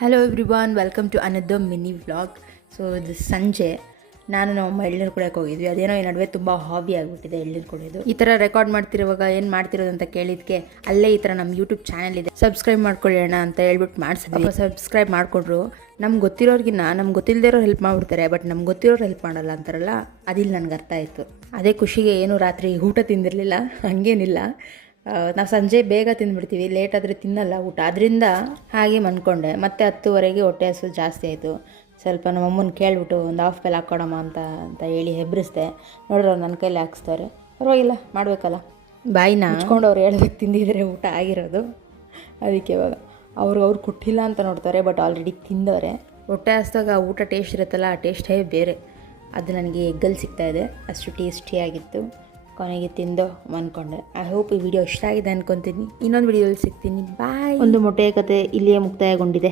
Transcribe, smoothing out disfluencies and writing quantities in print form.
Hello everyone, welcome to another mini vlog. So ಇದು ಸಂಜೆ ನಾನು ನಮ್ಮ ಎಳ್ನೀರು ಕುಡಿಯೋಕೆ ಹೋಗಿದ್ವಿ. ಅದೇನೋ ಈ ನಡುವೆ ತುಂಬ ಹಾಬಿ ಆಗಿಬಿಟ್ಟಿದೆ ಎಳ್ನೀರು ಕುಡಿಯೋದು. ಈ ಥರ ರೆಕಾರ್ಡ್ ಮಾಡ್ತಿರುವಾಗ ಏನು ಮಾಡ್ತಿರೋದು ಅಂತ ಕೇಳಿದ್ಕೆ ಅಲ್ಲೇ ಈ ಥರ ನಮ್ಮ ಯೂಟ್ಯೂಬ್ ಚಾನಲ್ ಇದೆ, ಸಬ್ಸ್ಕ್ರೈಬ್ ಮಾಡ್ಕೊಳ್ಳೋಣ ಅಂತ ಹೇಳ್ಬಿಟ್ಟು ಮಾಡಿಸಿದ್ವಿ. ಸಬ್ಸ್ಕ್ರೈಬ್ ಮಾಡಿಕೊಂಡ್ರು. ನಮ್ಗೆ ಗೊತ್ತಿರೋರ್ಗಿನ್ನ ನಮ್ಗೆ ಗೊತ್ತಿಲ್ಲದಿರೋ ಹೆಲ್ಪ್ ಮಾಡಿಬಿಡ್ತಾರೆ, ಬಟ್ ನಮ್ಗೆ ಗೊತ್ತಿರೋರು ಹೆಲ್ಪ್ ಮಾಡಲ್ಲ ಅಂತಾರಲ್ಲ, ಅದಿಲ್ಲಿ ನನಗೆ ಅರ್ಥ ಆಯಿತು. ಅದೇ ಖುಷಿಗೆ ಏನು ರಾತ್ರಿ ಊಟ ತಿಂದಿರಲಿಲ್ಲ, ಹಂಗೇನಿಲ್ಲ. ನಾವು ಸಂಜೆ ಬೇಗ ತಿಂದುಬಿಡ್ತೀವಿ, ಲೇಟ್ ಆದರೆ ತಿನ್ನಲ್ಲ ಊಟ. ಅದರಿಂದ ಹಾಗೆ ಮನ್ಕೊಂಡೆ. ಮತ್ತೆ 10:30ಗೆ ಹೊಟ್ಟೆ ಹಸು ಜಾಸ್ತಿ ಆಯಿತು. ಸ್ವಲ್ಪ ನಮ್ಮಮ್ಮನ ಕೇಳಿಬಿಟ್ಟು ಒಂದು ಹಾಫ್ ಪೇಲ್ ಹಾಕ್ಕೊಡಮ್ಮ ಅಂತ ಹೇಳಿ ಹೆಬ್ಬರಿಸ್ದೆ. ನೋಡ್ರಿ ಅವ್ರು ನನ್ನ ಕೈಲಿ ಹಾಕ್ಸ್ತಾರೆ. ಪರವಾಗಿಲ್ಲ, ಮಾಡಬೇಕಲ್ಲ. ಬಾಯಿನ ಹಚ್ಕೊಂಡು ಅವ್ರು ಹೇಳ್ಬೇಕು ತಿಂದಿದ್ರೆ ಊಟ ಆಗಿರೋದು. ಅದಕ್ಕೆ ಇವಾಗ ಅವ್ರು ಕೊಟ್ಟಿಲ್ಲ ಅಂತ ನೋಡ್ತಾರೆ, ಬಟ್ ಆಲ್ರೆಡಿ ತಿಂದವ್ರೆ. ಹೊಟ್ಟೆ ಹಸ್ದಾಗ ಊಟ ಟೇಸ್ಟ್ ಇರುತ್ತಲ್ಲ, ಆ ಟೇಸ್ಟೇ ಬೇರೆ. ಅದು ನನಗೆ ಎಗ್ಗಲ್ಲಿ ಸಿಗ್ತಾಯಿದೆ, ಅಷ್ಟು ಟೇಸ್ಟಿಯಾಗಿತ್ತು. ಕೊನೆಗೆ ತಿಂದು ಅಂದ್ಕೊಂಡೆ. ಐ ಹೋಪ್ ಈ ವಿಡಿಯೋ ಇಷ್ಟ ಆಗಿದೆ ಅನ್ಕೊತೀನಿ. ಇನ್ನೊಂದು ವಿಡಿಯೋದಲ್ಲಿ ಸಿಗ್ತೀನಿ. ಬಾಯ್. ಒಂದು ಮೊಟ್ಟೆಯ ಕತೆ ಇಲ್ಲಿಯೇ ಮುಕ್ತಾಯಗೊಂಡಿದೆ.